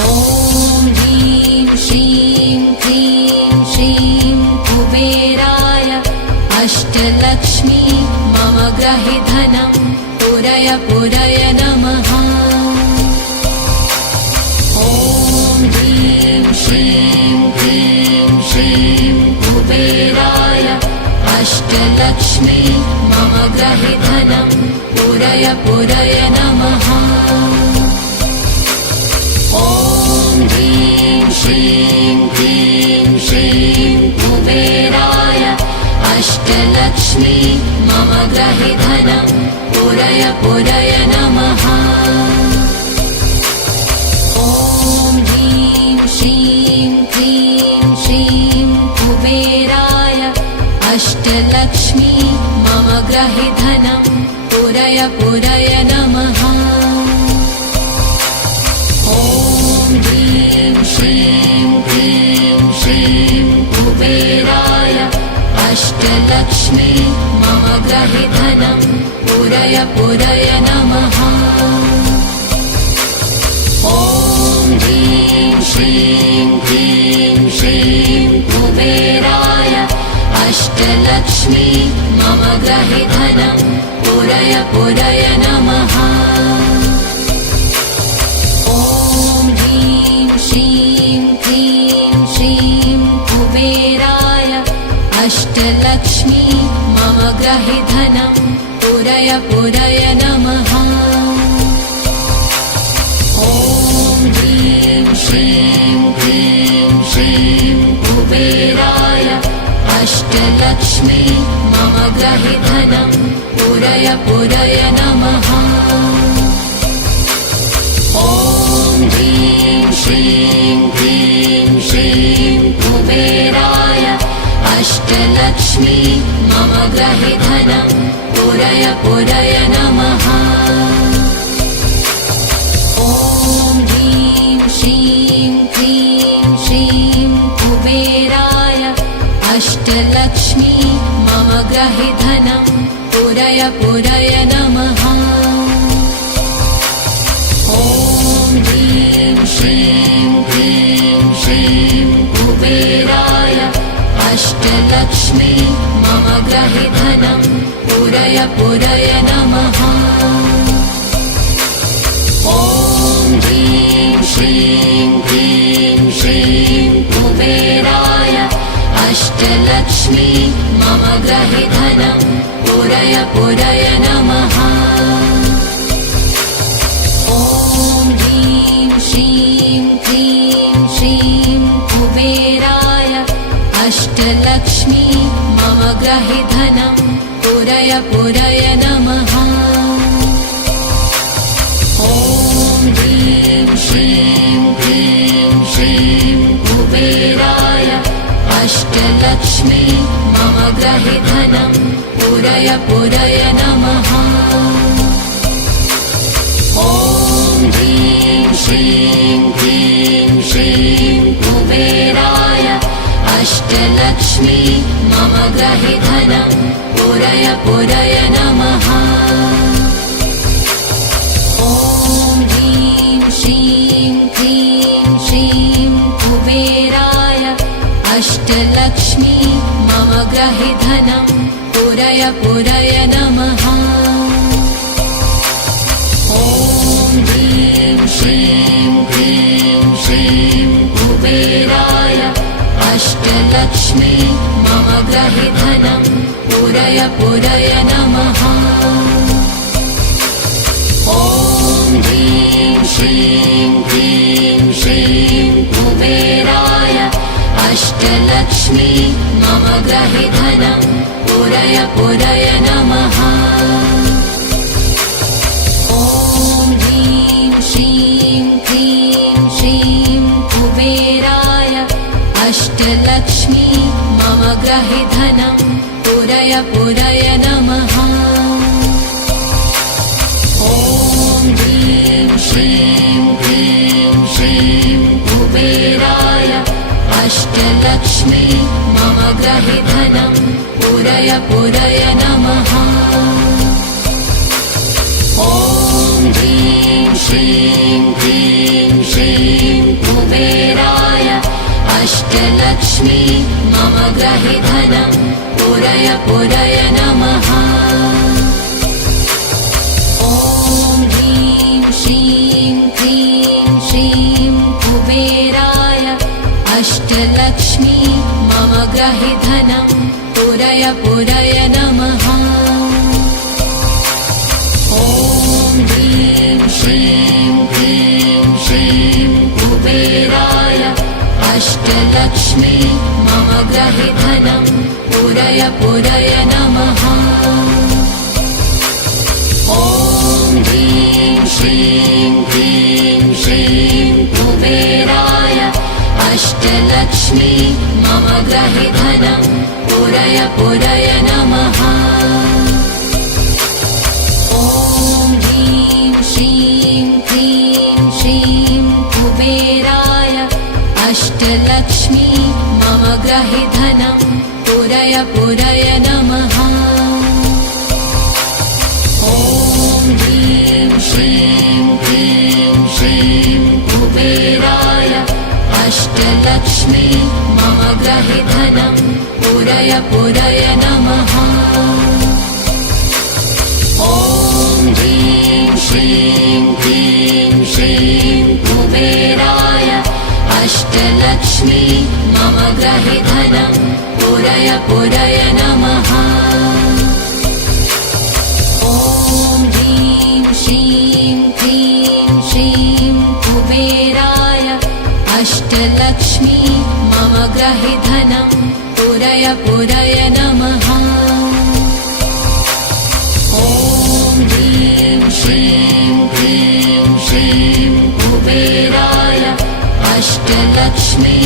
ॐ ह्रीं श्रीं क्रीं श्रीं कुबेराय अष्टलक्ष्मी मम गृहे धनं पुरय पुरय नमः। ॐ ह्रीं श्रीं क्रीं श्रीं कुबेराय अष्टलक्ष्मी मम गृहे धनं पुरय पुरय नमः। ॐ ह्रीं श्रीं क्रीं श्रीं कुबेराय अष्टलक्ष्मी मम गृहे धनं पुरय पुरय नमः। ॐ ह्रीं श्रीं क्रीं श्रीं कुबेराय अष्टलक्ष्मी मम गृहे धनं पुरय पुरय नमः। ॐ ह्रीं श्रीं क्रीं श्रीं कुबेराय अष्टलक्ष्मी मम गृहे धनं पुरय पुरय नमः। ॐ ह्रीं श्रीं क्रीं श्रीं कुबेराय अष्टलक्ष्मी मम गृहे धनं पुरय पुरय नमः। ॐ ह्रीं श्रीं क्रीं श्रीं कुबेराय अष्टलक्ष्मी मम गृहे धनं पुरय पुरय नमः। ॐ ह्रीं श्रीं क्रीं श्रीं कुबेराय अष्टलक्ष्मी मम गृहे धनं पुरय पुरय नमः। ॐ ह्रीं श्रीं क्रीं श्रीं कुबेराय अष्टलक्ष्मी मम गृहे धनं पुरय पुरय नमः। ॐ ह्रीं श्रीं क्रीं श्रीं कुबेराय अष्टलक्ष्मी मम गृहे धनं पुरय पुरय नमः। ॐ ह्रीं श्रीं क्रीं श्रीं कुबेराय अष्टलक्ष्मी मम गृहे धनं पुरय पुरय नमः। ॐ ह्रीं श्रीं क्रीं श्रीं कुबेराय अष्टलक्ष्मी मम गृहे धनं पुरय पुरय नमः। ॐ ह्रीं श्रीं क्रीं श्रीं कुबेराय अष्टलक्ष्मी मम गृहे धनं पुरय पुरय नमः। ॐ ह्रीं श्रीं क्रीं श्रीं कुबेराय अष्टलक्ष्मी मम गृहे धनं पुरय पुरय नमः। ॐ ह्रीं श्रीं क्रीं श्रीं कुबेराय अष्टलक्ष्मी मम गृहे धनं पुरय पुरय नमः। ॐ ह्रीं श्रीं क्रीं श्रीं कुबेराय अष्टलक्ष्मी मम गृहे धनं पुरय पुरय नमः। ॐ ह्रीं श्रीं क्रीं श्रीं कुबेराय अष्टलक्ष्मी मम गृहे धनं पुरय पुरय नमः। ॐ ह्रीं श्रीं क्रीं श्रीं कुबेराय अष्टलक्ष्मी मम गृहे धनं पुरय पुरय नमः। ॐ ह्रीं श्रीं क्रीं श्रीं कुबेराय अष्टलक्ष्मी मम गृहे धनं पुरय पुरय नमः। ॐ ह्रीं श्रीं क्रीं श्रीं कुबेराय अष्टलक्ष्मी मम गृहे धनं पुरय पुरय नमः। ॐ ह्रीं श्रीं क्रीं श्रीं ग्रहे धनं पुरय पुरय नमः। ॐ ह्रीं श्रीं क्रीं श्रीं कुबेराय अष्टलक्ष्मी मम ग्रहे धनं पुरय पुरय नमः। ॐ ह्रीं श्रीं क्रीं श्रीं कुबेराय अष्टलक्ष्मी मम ग्रहे धनं पुरय पुरय नमः। ॐ ह्रीं श्रीं क्रीं श्रीं कुबेराय अष्टलक्ष्मी मम ग्रहे धनं पुरय पुरय नमः। ॐ ह्रीं श्रीं क्रीं श्रीं कुबेराय अष्टलक्ष्मी मम ग्रहे धनं पुरय पुरय नमः। ॐ ह्रीं श्रीं क्रीं श्रीं कुबेराय अष्टलक्ष्मी मम ग्रहे धनं पुरय पुरय नमः। ॐ ह्रीं श्रीं क्रीं श्रीं कुबेराय अष्टलक्ष्मी मम ग्रहे धनं पुरय पुरय नमः। ॐ ह्रीं श्रीं क्रीं श्रीं कुबेराय अष्टलक्ष्मी मम ग्रहे धनं पुरय पुरय नमः। ॐ ह्रीं श्रीं क्रीं श्रीं कुबेराय अष्टलक्ष्मी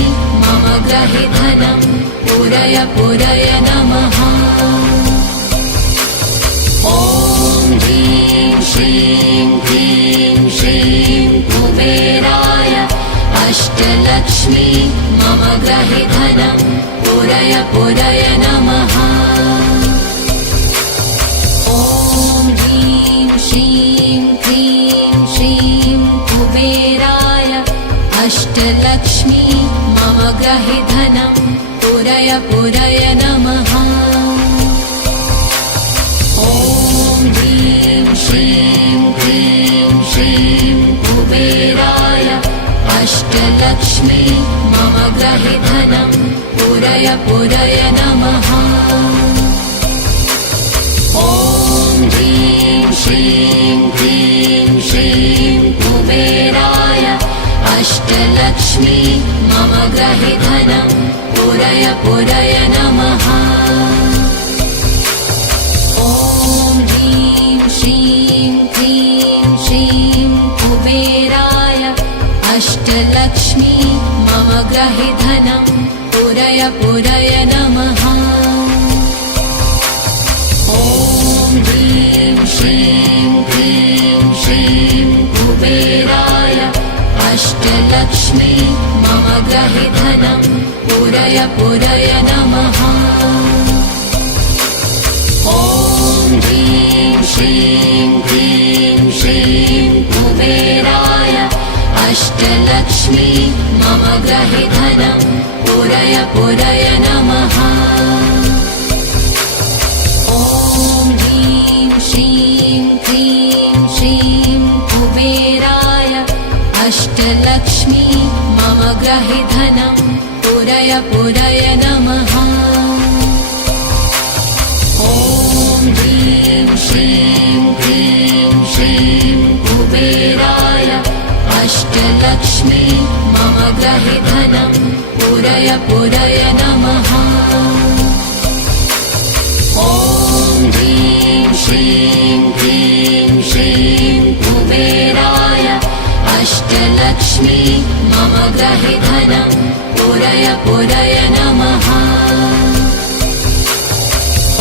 मम ग्रहे धनं पुरय पुरय नमः। ॐ ह्रीं श्रीं क्रीं श्रीं कुबेराय अष्टलक्ष्मी मम ग्रहे धनं पुरय पुरय नमः। ॐ ह्रीं श्रीं क्रीं श्रीं कुबेराय अष्टलक्ष्मी मम ग्रहे धनं पुरय पुरय नमः। ॐ ह्रीं श्रीं क्रीं श्रीं कुबेराय अष्टलक्ष्मी मम ग्रहे धनं पुरय पुरय नमः। ॐ ह्रीं श्रीं क्रीं श्रीं कुबेराय अष्टलक्ष्मी मम ग्रहे धनं पुरय पुरय नमः। ॐ ह्रीं श्रीं क्रीं श्रीं कुबेराय अष्टलक्ष्मी मम ग्रहे धनं पुरय पुरय नमः। ॐ ह्रीं श्रीं क्रीं श्रीं कुबेराय अष्टलक्ष्मी मम ग्रहे धनं पुरय पुरय नमः। ॐ ह्रीं श्रीं क्रीं श्रीं कुबेराय अष्टलक्ष्मी मम ग्रहे धनं पुरय पुरय नमः। ॐ ह्रीं श्रीं क्रीं श्रीं कुबेराय अष्टलक्ष्मी मम ग्रहे धनं पुरय पुरय नमः। ॐ ह्रीं श्रीं क्रीं श्रीं कुबेराय अष्टलक्ष्मी मम ग्रहे धनं पुरय पुरय नमः। ॐ ह्रीं श्रीं क्रीं श्रीं कुबेराय अष्टलक्ष्मी मम ग्रहे धनं पुरय पुरय नमः।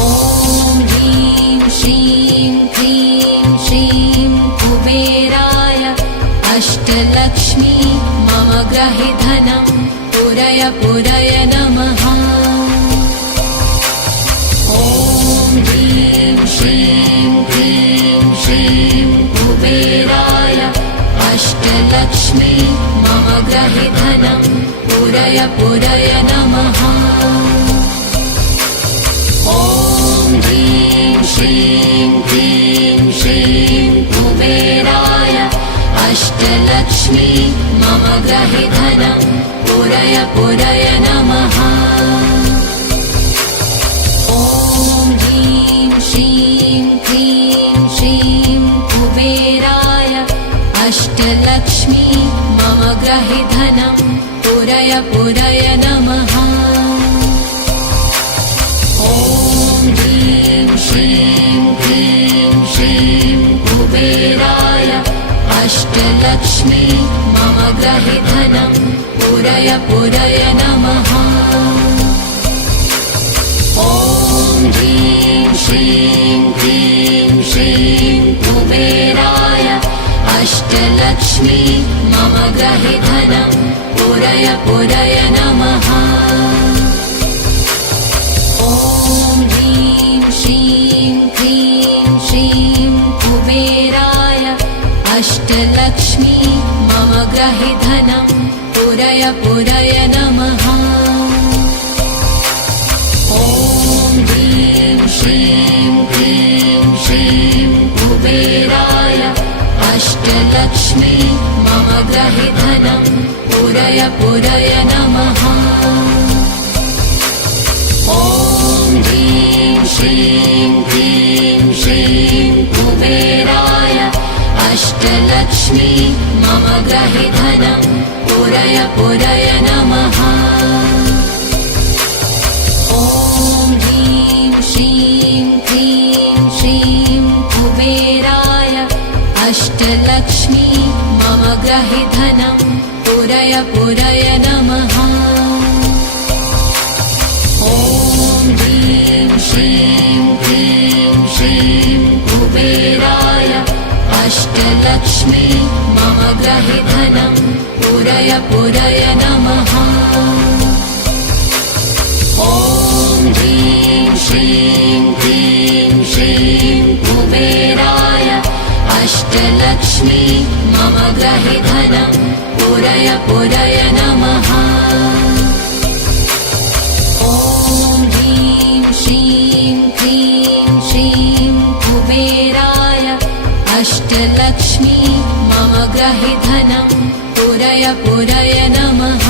ॐ ह्रीं श्रीं क्रीं श्रीं कुबेराय अष्टलक्ष्मी मम ग्रहे धनं पुरय पुरय नमः। ॐ ह्रीं श्रीं क्रीं श्रीं कुबेराय अष्टलक्ष्मी मम ग्रहे धनं पुरय पुरय नमः। ॐ ह्रीं श्रीं क्लीं श्रीं कुबेराय अष्टलक्ष्मी मम गृहे धनं पूरय पूरय नमः। ॐ ह्रीं श्रीं क्लीं श्रीं कुबेराय अष्टलक्ष्मी मम गृहे धनं पूरय पूरय नमः। ॐ ह्रीं श्रीं क्लीं श्रीं कुबेराय अष्टलक्ष्मी मम गृहे धनं पूरय पूरय नमः। ॐ ह्रीं श्रीं क्लीं श्रीं कुबेराय अष्टलक्ष्मी मम गृहे धनं पूरय पूरय नमः। ॐ ह्रीं श्रीं क्लीं श्रीं कुबेराय अष्टलक्ष्मी मम गृहे धनं पूरय पूरय नमः। ॐ ह्रीं श्रीं क्लीं श्रीं कुबेराय अष्टलक्ष्मी मम गृहे धनं पूरय पूरय नमः। ॐ ह्रीं श्रीं क्लीं श्रीं कुबेराय अष्टलक्ष्मी मम गृहे धनं पूरय पूरय नमः। ॐ ह्रीं श्रीं क्लीं श्रीं कुबेराय अष्टलक्ष्मी मम गृहे धनं पूरय पूरय नमः। ॐ ह्रीं श्रीं क्लीं श्रीं कुबेराय अष्टलक्ष्मी मम गृहे धनं पूरय पूरय नमः। ॐ ह्रीं श्रीं क्लीं श्रीं कुबेराय अष्टलक्ष्मी मम गृहे धनं पूरय पूरय नमः। ॐ ह्रीं श्रीं क्लीं श्रीं कुबेराय अष्टलक्ष्मी मम गृहे धनं पूरय पूरय नमः।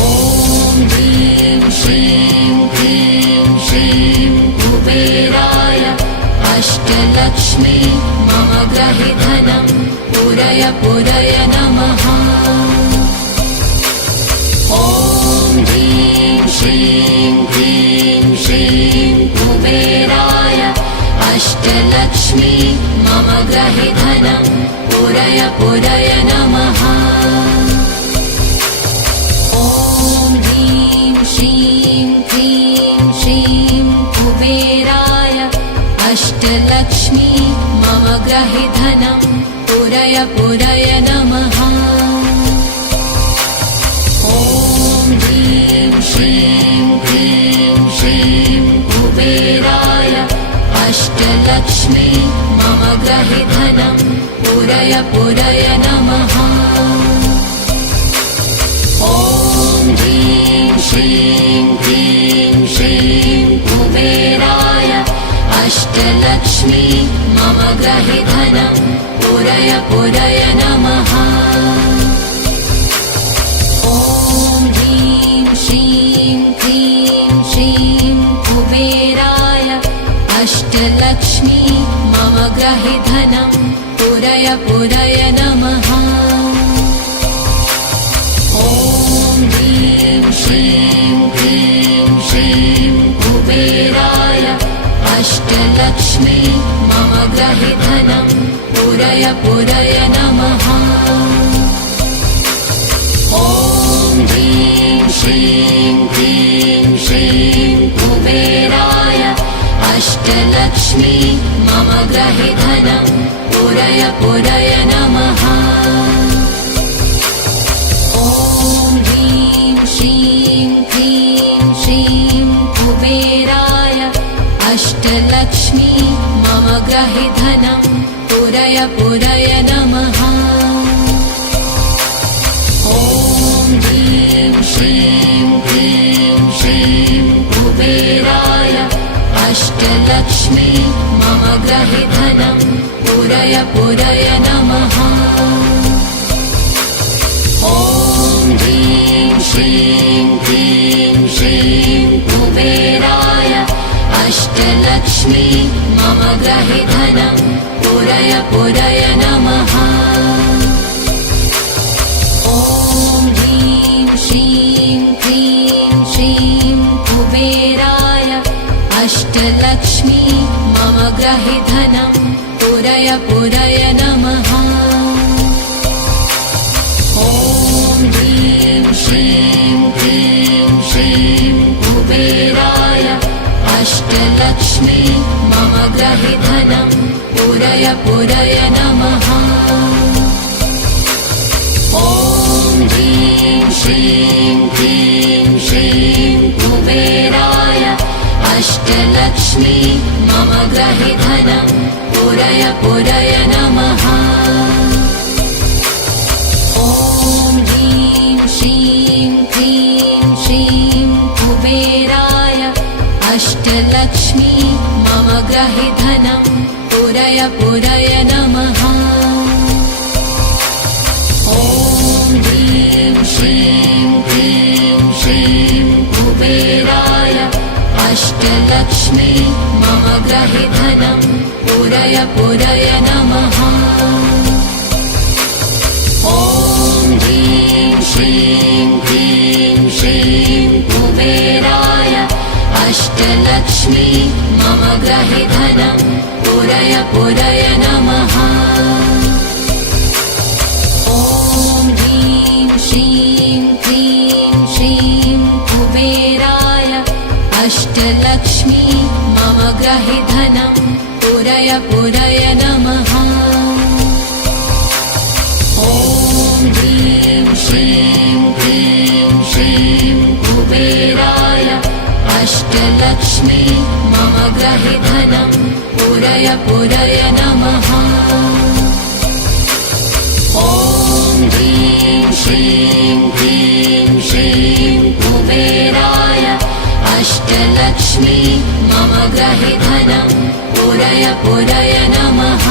ॐ ह्रीं श्रीं क्लीं श्रीं कुबेराय अष्टलक्ष्मी मम गृहे धनं पूरय पूरय नमः। ॐ ह्रीं श्रीं क्लीं श्रीं कुबेराय अष्टलक्ष्मी मम गृहे धनं पूरय पूरय नमः। ॐ ह्रीं श्रीं क्लीं श्रीं कुबेराय अष्टलक्ष्मी मम गृहे धनं पूरय पूरय नमः। ॐ ह्रीं श्रीं क्लीं श्रीं कुबेराय अष्टलक्ष्मी मम गृहे धनं पूरय पूरय नमः। ॐ ह्रीं श्रीं क्लीं श्रीं कुबेराय अष्टलक्ष्मी मम गृहे धनं पूरय पूरय नमः। ॐ ह्रीं श्रीं क्लीं श्रीं कुबेराय अष्टलक्ष्मी मम गृहे धनं पूरय पूरय नमः। ॐ ह्रीं श्रीं क्लीं श्रीं कुबेराय अष्टलक्ष्मी मम गृहे धनं पूरय पूरय नमः। ॐ ह्रीं श्रीं क्लीं श्रीं कुबेराय अष्टलक्ष्मी मम गृहे धनं पूरय पूरय नमः। ॐ ह्रीं श्रीं क्लीं श्रीं कुबेराय अष्टलक्ष्मी मम गृहे धनं पूरय पूरय नमः। ॐ ह्रीं श्रीं क्लीं श्रीं अष्टलक्ष्मी मम ग्रहे धनं पूरय पूरय नमः। ॐ ह्रीं श्रीं क्लीं श्रीं कुबेराय अष्टलक्ष्मी मम ग्रहे धनं पूरय पूरय नमः। ॐ ह्रीं श्रीं क्लीं श्रीं कुबेराय अष्टलक्ष्मी मम ग्रहे धनं पूरय पूरय नमः। ॐ ह्रीं श्रीं क्लीं श्रीं कुबेराय अष्टलक्ष्मी मम ग्रहे धनं पूरय पूरय नमः। ॐ ह्रीं श्रीं क्लीं श्रीं कुबेराय अष्टलक्ष्मी मम ग्रहे धनं पूरय पूरय नमः। ॐ ह्रीं श्रीं क्लीं श्रीं कुबेराय अष्टलक्ष्मी मम ग्रहे धनं पूरय पूरय नमः। ॐ ह्रीं श्रीं क्लीं श्रीं कुबेराय अष्टलक्ष्मी मम ग्रहे धनं पूरय पूरय नमः। ॐ ह्रीं श्रीं क्लीं श्रीं कुबेराय अष्टलक्ष्मी मम ग्रहे धनं पूरय पूरय नमः। ॐ ह्रीं श्रीं क्लीं श्रीं कुबेराय अष्टलक्ष्मी मम ग्रहे धनं पूरय पूरय नमः। ॐ ह्रीं श्रीं क्लीं श्रीं कुबेराय अष्टलक्ष्मी मम ग्रहे धनं पूरय पूरय नमः। ॐ ह्रीं श्रीं क्लीं श्रीं कुबेराय अष्टलक्ष्मी मम ग्रहे धनं पूरय पूरय नमः।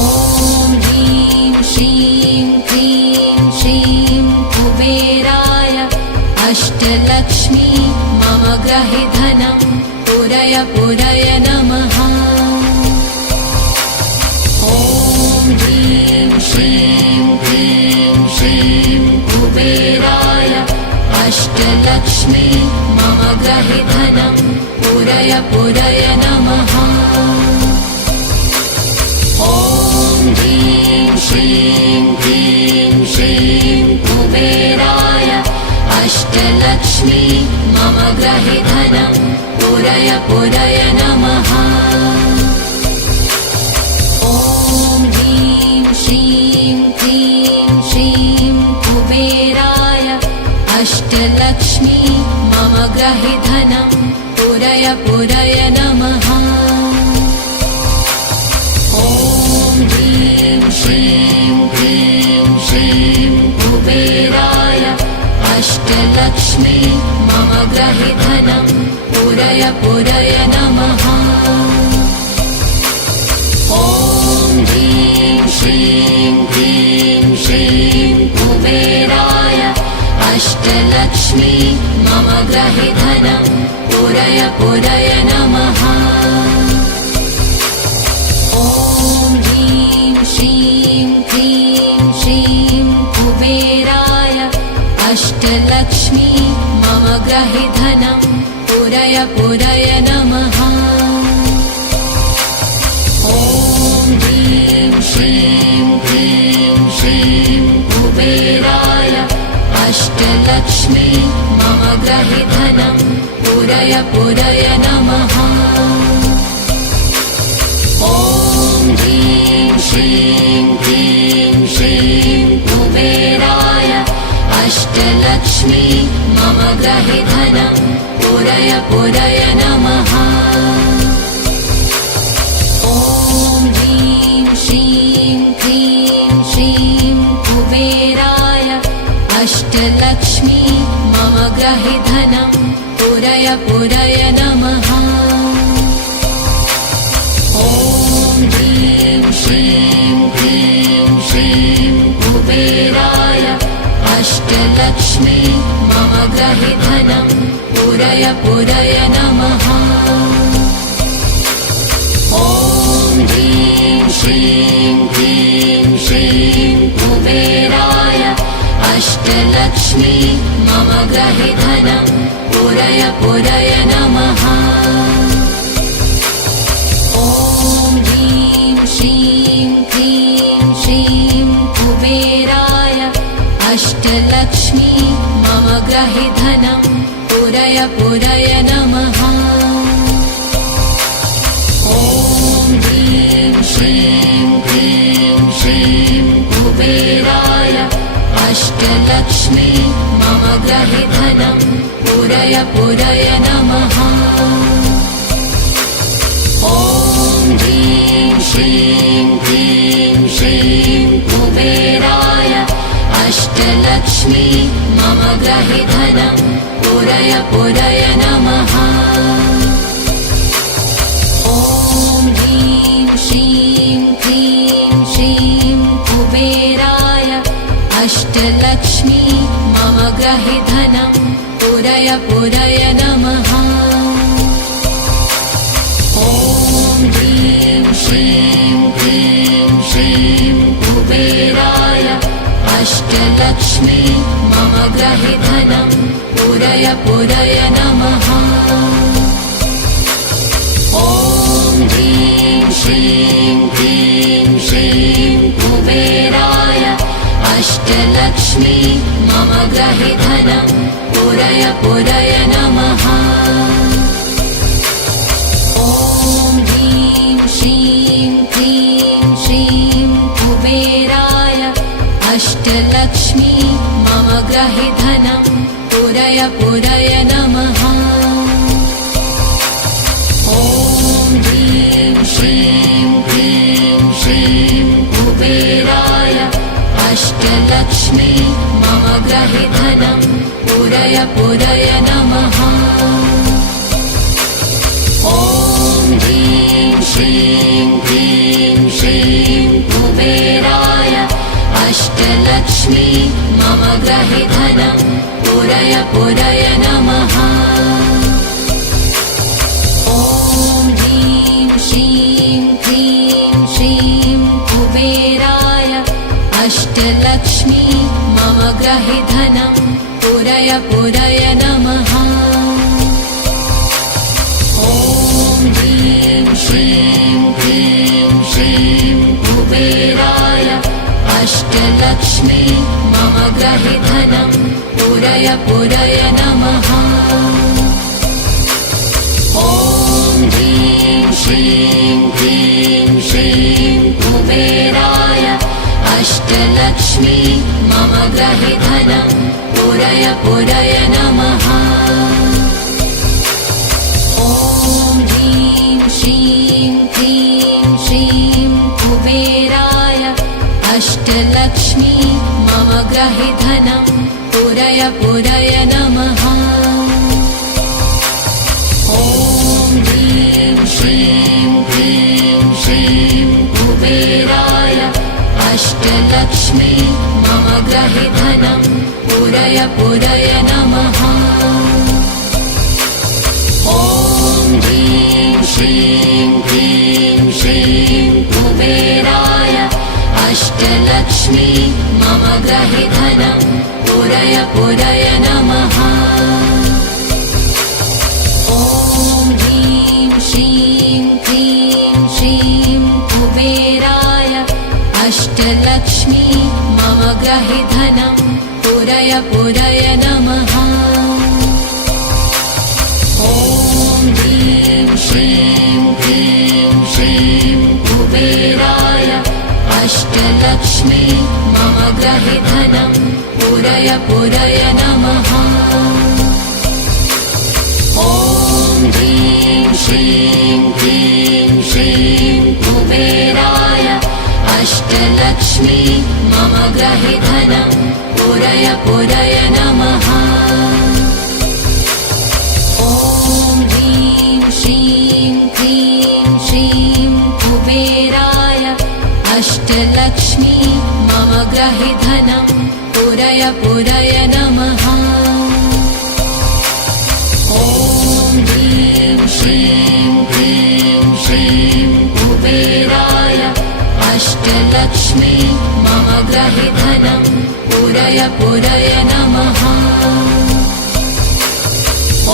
ॐ ह्रीं श्रीं क्लीं श्रीं कुबेराय अष्टलक्ष्मी मम ग्रहे धनं पूरय पूरय नमः। ॐ ह्रीं श्रीं क्लीं श्रीं कुबेराय अष्टलक्ष्मी मम ग्रहे धनं पूरय पूरय नमः। ॐ ह्रीं श्रीं क्लीं श्रीं कुबेराय अष्टलक्ष्मी मम ग्रहे धनं पूरय पूरय नमः। ॐ ह्रीं श्रीं क्लीं श्रीं कुबेराय अष्टलक्ष्मी मम ग्रहे धनं पूरय पूरय नमः। ॐ ह्रीं श्रीं क्लीं श्रीं कुबेराय अष्टलक्ष्मी मम ग्रहे धनं पूरय पूरय नमः। ॐ ह्रीं श्रीं क्लीं श्रीं कुबेराय अष्टलक्ष्मी मम ग्रहे धनं पूरय पूरय नमः। ॐ ह्रीं श्रीं क्लीं श्रीं कुबेराय अष्टलक्ष्मी मम ग्रहे धनं पूरय पूरय नमः। ॐ ह्रीं श्रीं क्लीं श्रीं कुबेराय अष्टलक्ष्मी मम ग्रहे धनं पूरय पूरय नमः। ॐ ह्रीं श्रीं क्लीं श्रीं कुबेराय अष्टलक्ष्मी मम ग्रहे धनं पूरय पूरय नमः। ॐ ह्रीं श्रीं क्लीं श्रीं कुबेराय अष्टलक्ष्मी मम ग्रहे धनं पूरय पूरय नमः। अष्टलक्ष्मी मम ग्रहे धनं पूरय पूरय नमः। ॐ ह्रीं श्रीं क्लीं श्रीं कुबेराय अष्टलक्ष्मी मम ग्रहे धनं पूरय पूरय नमः। ॐ ह्रीं श्रीं क्लीं श्रीं कुबेराय अष्टलक्ष्मी मम ग्रहे धनं पूरय पूरय नमः। ॐ ह्रीं श्रीं क्लीं श्रीं कुबेराय अष्टलक्ष्मी मम ग्रहे धनं पूरय पूरय नमः। ॐ ह्रीं श्रीं क्लीं श्रीं कुबेराय अष्टलक्ष्मी मम ग्रहे धनं पूरय पूरय नमः। ॐ ह्रीं श्रीं क्लीं श्रीं कुबेराय अष्टलक्ष्मी मम ग्रहे धनं पूरय पूरय नमः। ॐ ह्रीं श्रीं क्लीं श्रीं कुबेराय अष्टलक्ष्मी मम ग्रहे धनं पूरय पूरय नमः। ॐ ह्रीं श्रीं क्लीं श्रीं कुबेराय अष्टलक्ष्मी मम ग्रहे धनं पूरय पूरय नमः। ॐ ह्रीं श्रीं क्लीं श्रीं कुबेराय अष्टलक्ष्मी मम ग्रहे धनं पूरय पूरय नमः। ॐ ह्रीं श्रीं क्लीं श्रीं कुबेराय अष्टलक्ष्मी मम ग्रहे धनं पूरय पूरय नमः। ॐ ह्रीं श्रीं क्लीं श्रीं कुबेराय अष्टलक्ष्मी मम ग्रहे धनं पूरय पूरय नमः। ॐ ह्रीं श्रीं क्लीं श्रीं कुबेराय अष्टलक्ष्मी मम ग्रहे धनं पूरय पूरय नमः। ॐ ह्रीं श्रीं क्लीं श्रीं कुबेराय अष्टलक्ष्मी मम ग्रहे धनं पूरय पूरय नमः। ॐ ह्रीं श्रीं क्लीं श्रीं कुबेराय अष्टलक्ष्मी मम ग्रहे धनं पूरय पूरय नमः। ॐ ह्रीं श्रीं क्लीं श्रीं कुबेराय अष्टलक्ष्मी मम ग्रहे धनं पूरय पूरय नमः। ॐ ह्रीं श्रीं क्लीं श्रीं कुबेराय अष्टलक्ष्मी मम ग्रहे धनं पूरय पूरय नमः। ॐ ह्रीं श्रीं क्लीं श्रीं कुबेराय अष्टलक्ष्मी मम ग्रहे धनं पूरय पूरय नमः। ॐ ह्रीं श्रीं क्लीं श्रीं कुबेराय अष्टलक्ष्मी मम ग्रहे धनं पूरय पूरय नमः। ॐ ह्रीं श्रीं क्लीं श्रीं कुबेराय अष्टलक्ष्मी मम ग्रहे धनं पूरय पूरय नमः। ॐ ह्रीं श्रीं क्लीं श्रीं कुबेराय अष्टलक्ष्मी मम ग्रहे धनं पूरय पूरय नमः। ॐ ह्रीं श्रीं क्लीं श्रीं कुबेराय अष्टलक्ष्मी मम ग्रहे धनं पूरय पूरय नमः। कुबेराय अष्टलक्ष्मी मम ग्रहे धनं पूरय पूरय नमः।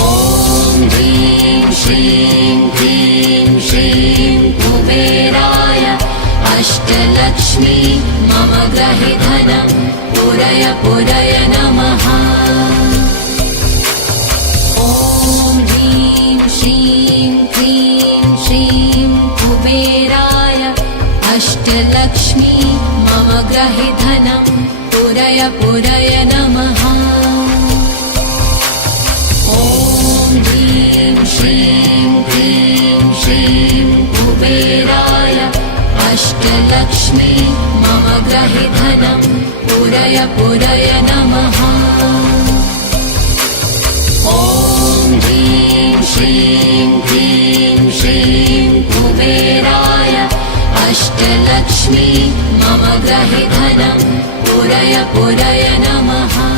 ॐ ह्रीं श्रीं क्लीं श्रीं कुबेराय अष्टलक्ष्मी मम ग्रहे धनं पूरय पूरय नमः। ॐ ह्रीं श्रीं क्लीं श्रीं कुबेराय अष्टलक्ष्मी मम ग्रहे धनं पूरय पूरय नमः। ॐ ह्रीं श्रीं क्लीं श्रीं कुबेराय अष्टलक्ष्मी मम ग्रहे धनं पूरय पूरय नमः। ॐ ह्रीं श्रीं क्लीं श्रीं कुबेराय अष्टलक्ष्मी मम ग्रहे धनं पूरय पूरय नमः।